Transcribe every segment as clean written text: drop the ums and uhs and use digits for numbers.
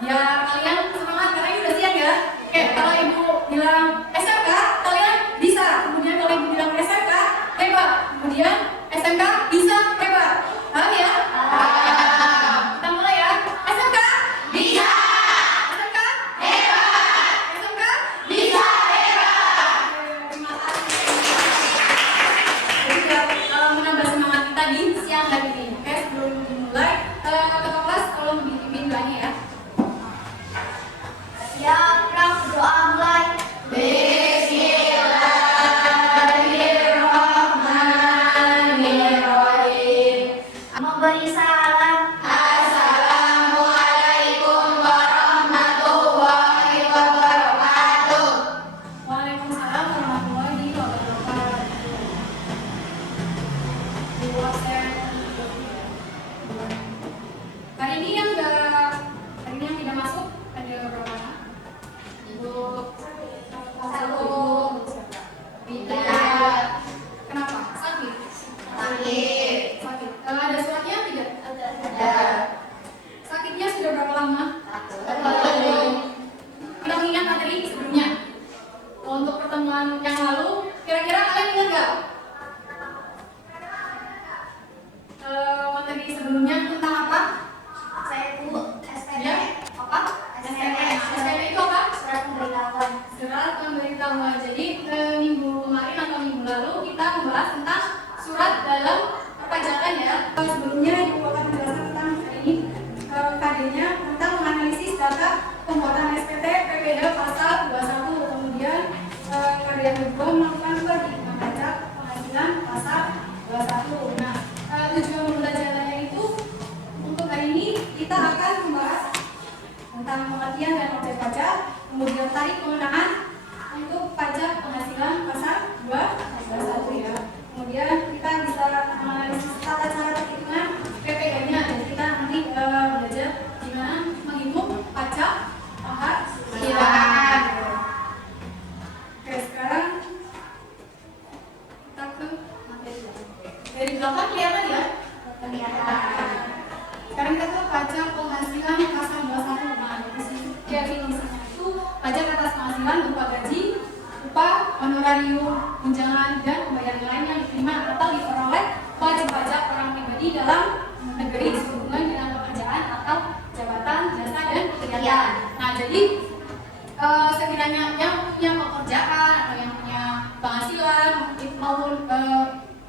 Ya, kalian semangat karena ini udah siang ya. Oke, kalau ibu bilang SMK, kalian bisa. Kemudian kalau ibu bilang SMK, hebat. Kemudian SMK bisa hebat. Paham ya? Kita mulai ya. SMK bisa. SMK hebat. SMK bisa hebat. Terima kasih. Jadi menambah semangat kita di siang hari ini. Oke, sebelum dimulai, ketua kelas tolong dipimpin doanya ya. Siap, Pram, doa mulai. Bismillahirrahmanirrahim. Memberi salam. Assalamualaikum warahmatullahi wabarakatuh. Waalaikumsalam warahmatullahi wabarakatuh. Bu absen. Hari ini yang tidak masuk ada berapa? Ibu satu. Tidak. Kenapa? Sakit. Ada suratnya tidak? Ada. Sakitnya sudah berapa lama? Satu. Kita ingat materi sebelumnya. Untuk pertemuan yang lalu, kira-kira kalian ingat nggak? Materi sebelumnya tentang apa? Saya Bu, SPP. Ya, apa? SPP. SPP itu apa? Surat pemberitahuan. Surat pemberitahuan. Jadi minggu kemarin atau minggu lalu kita membahas tentang surat dalam perpajakan ya. Sebelumnya Ibu akan menjelaskan tentang ini KD-nya tentang menganalisis data pembuatan SPT PPh pasal 21. Kemudian KD yang kedua melakukan perhitungan pajak penghasilan pasal 21. Nah, tujuan pembelajarannya itu untuk hari ini kita akan membahas tentang pengertian dan objek pajak, kemudian tarik kewenangan untuk pajak penghasilan pasal 21 ya. Kemudian kita bisa menganalisis tata cara perhitungan PPh-nya dan kita nanti belajar gimana menghitung pajak penghasilan. Oke, sekarang kita ke materi. Dari belakang kelihatan ya? Kelihatan. Sekarang kita ke pajak penghasilan pasal 21. Nah, definisinya itu pajak atas penghasilan berupa gaji, upah, honorarium, tunjangan, dan pembayaran lain yang diterima atau diperoleh wajib pajak orang pribadi dalam negeri sehubungan dengan pekerjaan atau jabatan, jasa, dan kegiatan. Nah, jadi sekiranya yang punya pekerjaan atau yang punya penghasilan maupun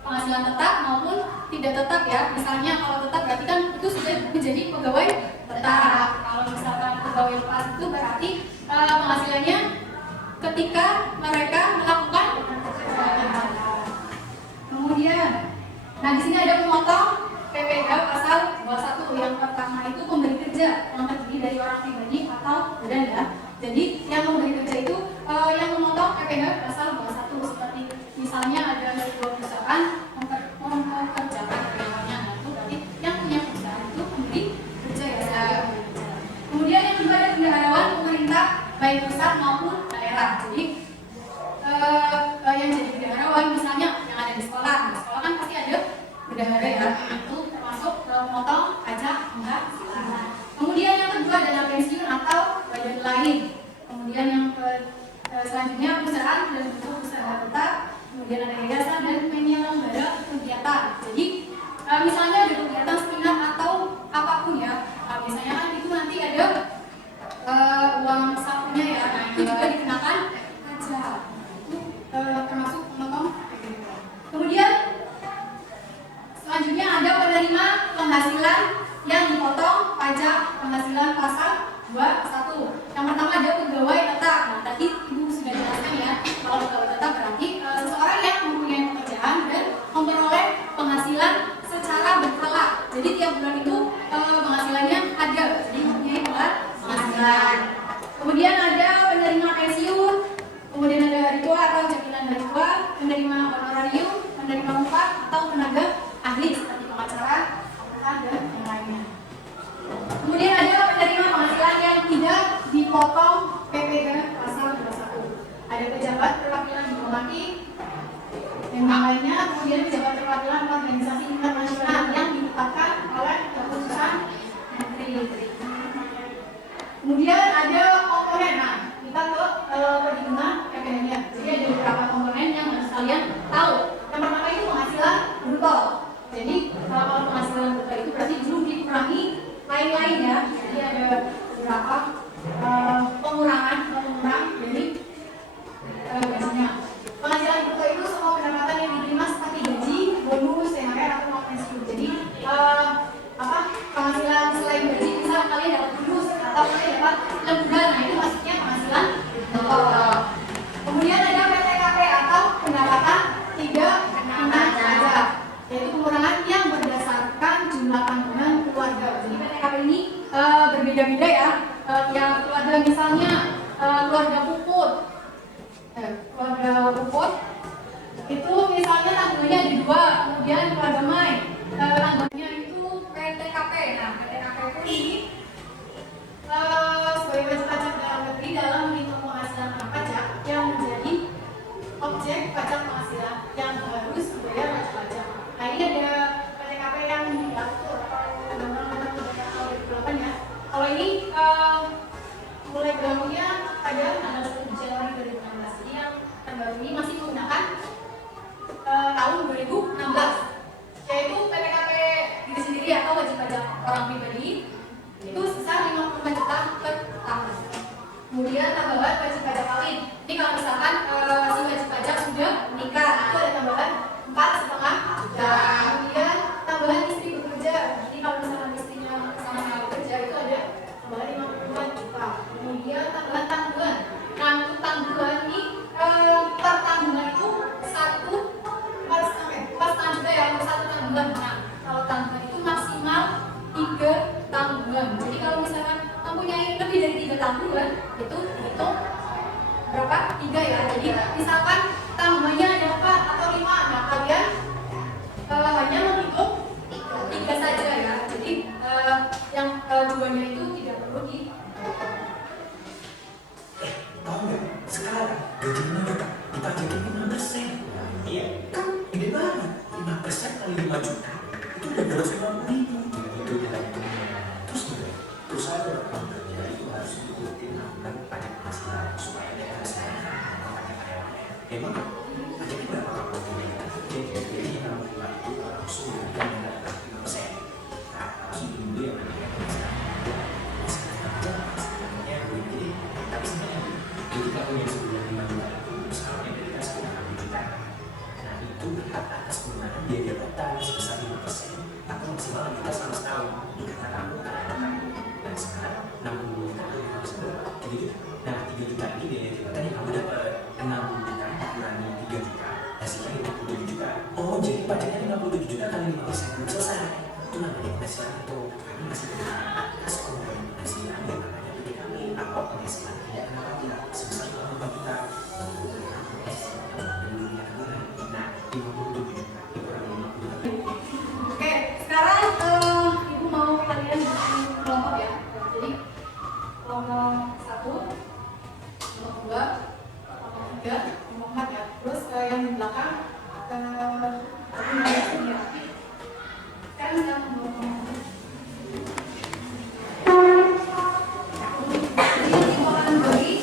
penghasilan tetap maupun tidak tetap ya. Misalnya kalau tetap berarti kan itu sudah menjadi pegawai tetap. Kalau misalkan pegawai lepas itu berarti penghasilannya ketika mereka melakukan pekerjaan. Kemudian, nah di sini ada memotong PPh pasal 21. Yang pertama itu pemberi kerja yang terdiri dari orang pribadi atau badan ya. Jadi yang memberi kerja itu yang memotong PPh pasal 21 seperti misalnya ada sebuah perusahaan mempekerjakan karyawannya, nah itu berarti yang punya perusahaan itu pemberi kerja ya. Kemudian yang kedua ada bendaharawan pemerintah baik pusat maupun daerah. Jadi yang jadi bendaharawan misalnya yang ada di sekolah. Di sekolah kan pasti ada bendahara ya. Itu termasuk memotong pajak penghasilan. Kemudian yang kedua adalah pensiun atau badan lain. Kemudian yang selanjutnya perusahaan dan bentuk usaha tetap. Kemudian ada yayasan dan penyelenggara kegiatan. Jadi misalnya ada kegiatan seminar atau apapun ya. Biasanya kan itu nanti ada uang sakunya ya. Nah itu juga dikenakan pajak. Itu termasuk memotong. Kemudian selanjutnya ada penerima penghasilan yang dipotong pajak penghasilan pasal 21. Yang pertama ada pegawai tetap. Nah tadi Ibu sudah jelaskan ya. Kalau pegawai tetap berarti seseorang yang mempunyai pekerjaan dan memperoleh penghasilan secara berkala. Jadi tiap bulan itu penghasilannya ada. Jadi mempunyai penghasilan. Kemudian ada penerima pensiun. Kemudian ada hari tua atau jaminan hari tua, penerima honorarium, penerima upah atau tenaga ahli seperti pengacara, advokat, dan yang lainnya. Kemudian ada penerima penghasilan yang tidak dipotong PPh pasal 21. Ada pejabat perwakilan diplomatik dan yang lainnya. Kemudian pejabat perwakilan organisasi internasional yang ditetapkan oleh keputusan menteri. Kemudian ada komponen. Nah, kita ke perhitungan PPN-nya. Jadi ada beberapa komponen yang harus kalian tahu. Yang pertama itu penghasilan bruto. Jadi kalau penghasilan bruto itu berarti belum dikurangi lain-lain ya. Jadi ada beberapa pengurang dari gajinya. Penghasilan bruto itu semua pendapatan yang diterima seperti gaji, bonus, THR atau non pensiun. Jadi penghasilan selain gaji bisa kalian dapat bonus atau kalian dapat lemburan. Nah itu maksudnya penghasilan bruto. Kemudian ada PTKP atau pendapatan tidak kena pajak, yaitu pengurangan yang berdasarkan jumlah tanggungan keluarga. Jadi PTKP ini berbeda-beda ya. Yang keluarga misalnya keluarga puput. Keluarga puput itu misalnya tanggungannya ada 2, kemudian keluarga Mai tanggungannya itu PTKP. Nah PTKP ini sebagai wajib pajak dalam negeri dalam menghitung penghasilan pajak yang menjadi objek pajak penghasilan yang harus dibayar wajib pajak. Nah ini ada PTKP yang diatur Undang-Undang 28 ya. Kalau ini mulai berlakunya pada tanggal 1 Januari 2016. Jadi yang terbaru ini masih menggunakan tahun 2016, yaitu PPKP diri sendiri atau wajib pajak orang pribadi itu sebesar 55 juta per tahun. Kemudian tambahan wajib pajak kawin. Ini kalau misalkan si wajib pajak sudah menikah, itu ada tambahan 4,5 juta. Kemudian tambahan istri bekerja. Jadi kalau misalkan istrinya sama-sama bekerja itu ada tambahan 50 juta. Kemudian tambahan tanggungan. Nah untuk tanggungan ini per tanggungan itu 4,5 juta ya untuk 1 tanggungan. Nah kalau tanggungan itu maksimal 3 tanggungan. Jadi kalau misalkan mempunyai lebih dari 3 tanggungan itu berapa? 3 ya. Jadi misalkan tanggungannya ada 4 atau 5, nah kalian hanya menghitung 3 saja ya. Jadi yang keduanya itu tidak perlu di tahu nggak? Sekarang gaji 5 juta dipajakin 5%. Iya, kan gede banget. 5% kali 5 juta itu udah 250.000. Itu nilai hitungnya. Terus ada orang kerja itu harus ikutin aturan pajak penghasilan supaya dia harus pajak karyawannya. Emang pajaknya berapa kalau kita? Jadi kalau kita itu langsung diberikan dengan 5%. Nah, langsung dulu yang berikan tapi sebenarnya jadi kalau yang sebelum 5 juta itu misalnya dari kasih 60 juta, nah itu berhak atas pengurangan biaya jabatan sebesar 5% atau maksimal kita selama setahun karena kamu dan sekarang 60 juta jadi gitu. Nah 3 juta ini biaya jabatan yang kamu dapat 60 juta kurangi 3 juta hasilnya 57 juta. Oh jadi pajaknya 57 juta kali 5% belum selesai. Itu namanya penghasilan itu kami masih berhak atas pengurangan penghasilan yang namanya PTKP atau penghasilan tidak kena pajak sebesar 50 juta. Nah 57 juta dikurangi 50 juta. Oke, sekarang ibu mau kalian bikin kelompok ya. Jadi kelompok 1, kelompok 2, kelompok 3, kelompok 4 ya. Terus yang di belakang ya. Sekarang kita mau kelompok. Jadi orang beri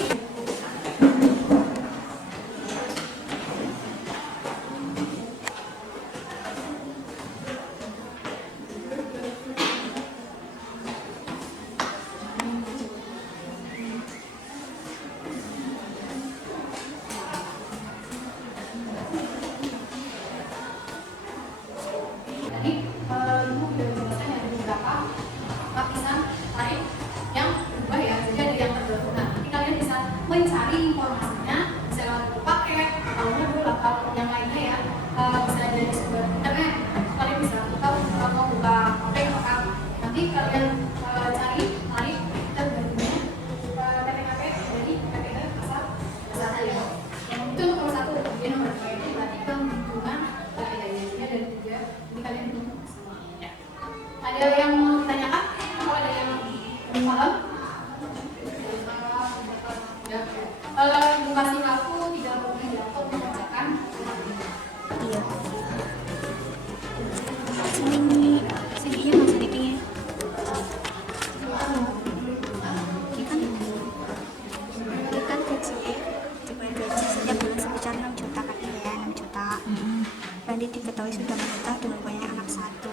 tadi diketahui sudah menikah dan mempunyai anak satu.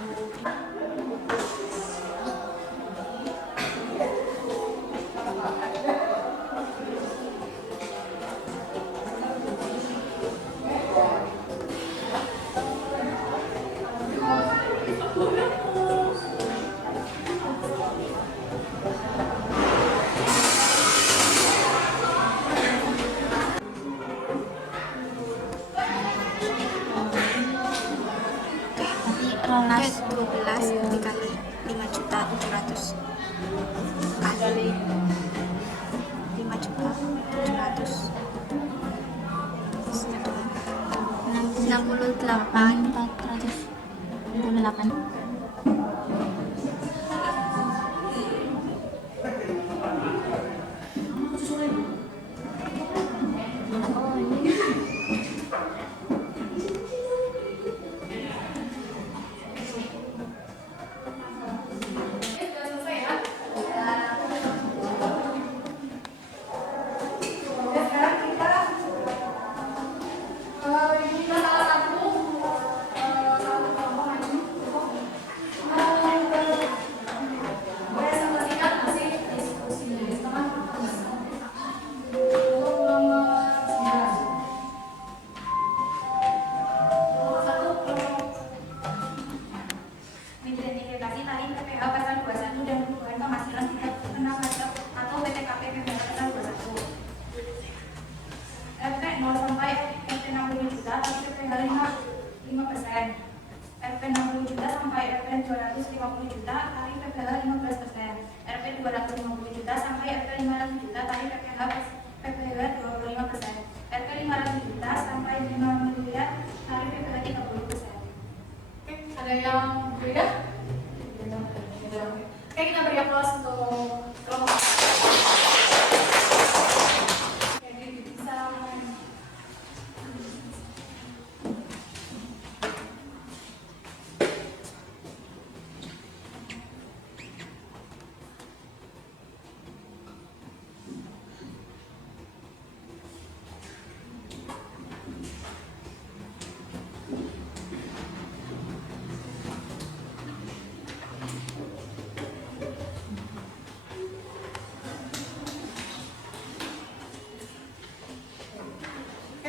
Kelas 12 dikali 5.700.000 kali 5.700.000 68.468. RP 60 juta sampai RP 250 juta tarif PPh 15%. RP 250 juta sampai RP 500 juta tarif PPh 25%. RP 500 juta sampai 5 miliar tarif PPh 30%. Oke, ada yang beda? Oke, kita beri aplaus untuk kelompok. Jadi bisa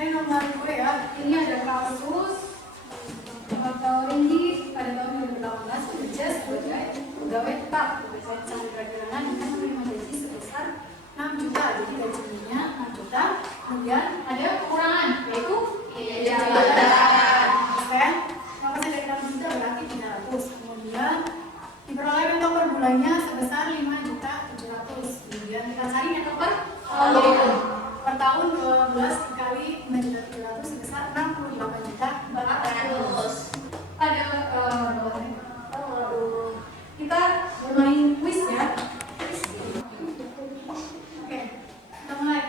nomor 2 ya, ini ada kasus atau ini pada tahun 2018 bekerja sebagai pegawai tetap Bpjs Ketenagakerjaan dengan menerima gaji sebesar 6 juta, jadi gajinya 6 juta, kemudian ada kekurangan yaitu jabatan. Maka dari 6 juta berarti 300, kemudian diperoleh bentuk per bulannya sebesar 5.700.000, kemudian kita cari bentuk per tahun 12 dikali 5.700.000 sebesar 68.400.000. Kita bermain quiz ya. Oke, kita mulai.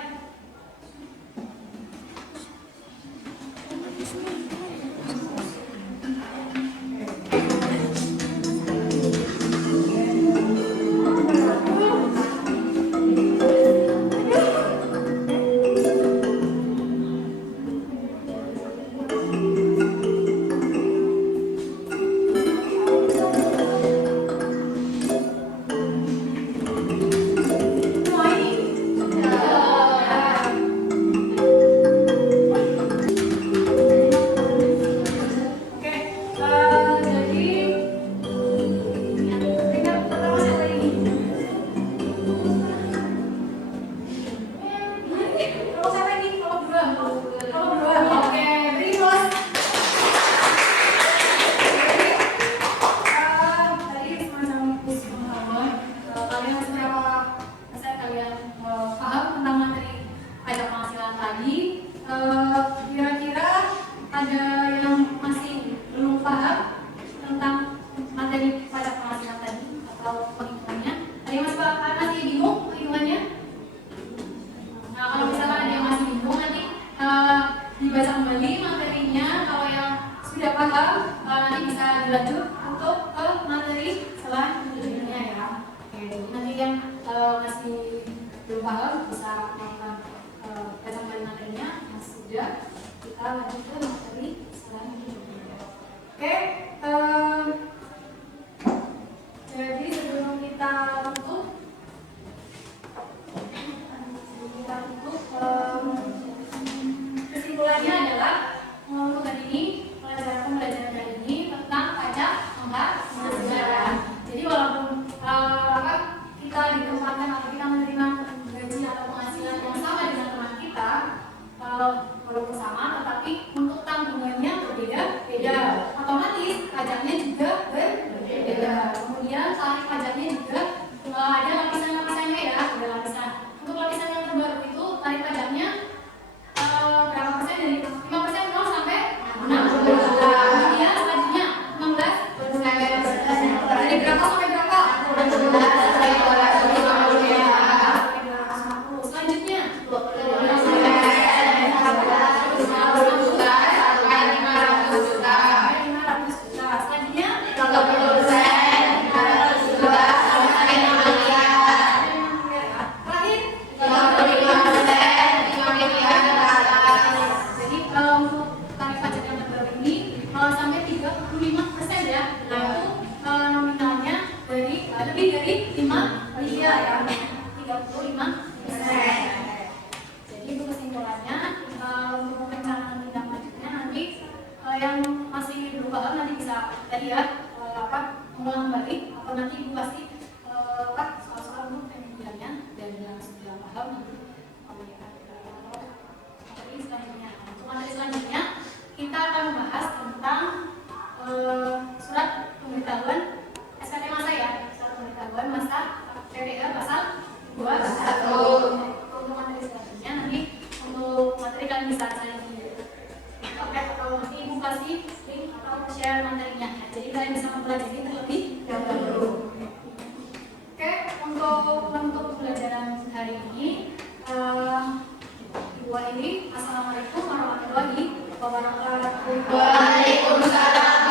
Lanjut untuk ke materi selanjutnya ya. Oke, nanti yang masih belum paham bisa melakukan baca materinya. Yang sudah, kita lanjut ke materi selanjutnya. kesimpulannya adalah untuk hari ini pembelajaran hari ini tentang pajak penghasilan. Jadi walaupun kita ditempatkan atau kita menerima gaji atau penghasilan yang sama dengan teman kita, walaupun sama, tetapi untuk tanggungannya berbeda-beda. Otomatis pajaknya juga berbeda. Kemudian tarif pajaknya juga ada lapisan-lapisannya ya, ada lapisan. Untuk lapisan yang terbaru itu tarif pajaknya berapa persen dari 5% 0 sampai 60. Kemudian selanjutnya 16 dari berapa sampai berapa? 250. Selanjutnya 500 juta. Selanjutnya 30%. Terakhir 35%. Jadi untuk tarif pajak yang terbaru ini sampai 35% ya. Nah itu nominalnya lebih dari 5 miliar ya. 35%. Jadi itu kesimpulannya. Untuk perencanaan tindak lanjutnya nanti yang masih belum paham nanti bisa tadi ya mengulang kembali atau nanti ibu pasti soal-soal untuk pemilihannya dan yang sudah paham nanti materi selanjutnya. Untuk materi selanjutnya kita akan membahas tentang surat pemberitahuan SKT masa ya, surat pemberitahuan masa PPR pasal 21. Untuk materi selanjutnya nanti untuk materi kalian bisa cari di atau nanti ibu kasih link atau share materinya. Jadi kalian bisa mempelajari terlebih dahulu. Oke, untuk pembelajaran hari ini Ibu akhiri. Assalamualaikum warahmatullahi wabarakatuh. Waalaikumsalam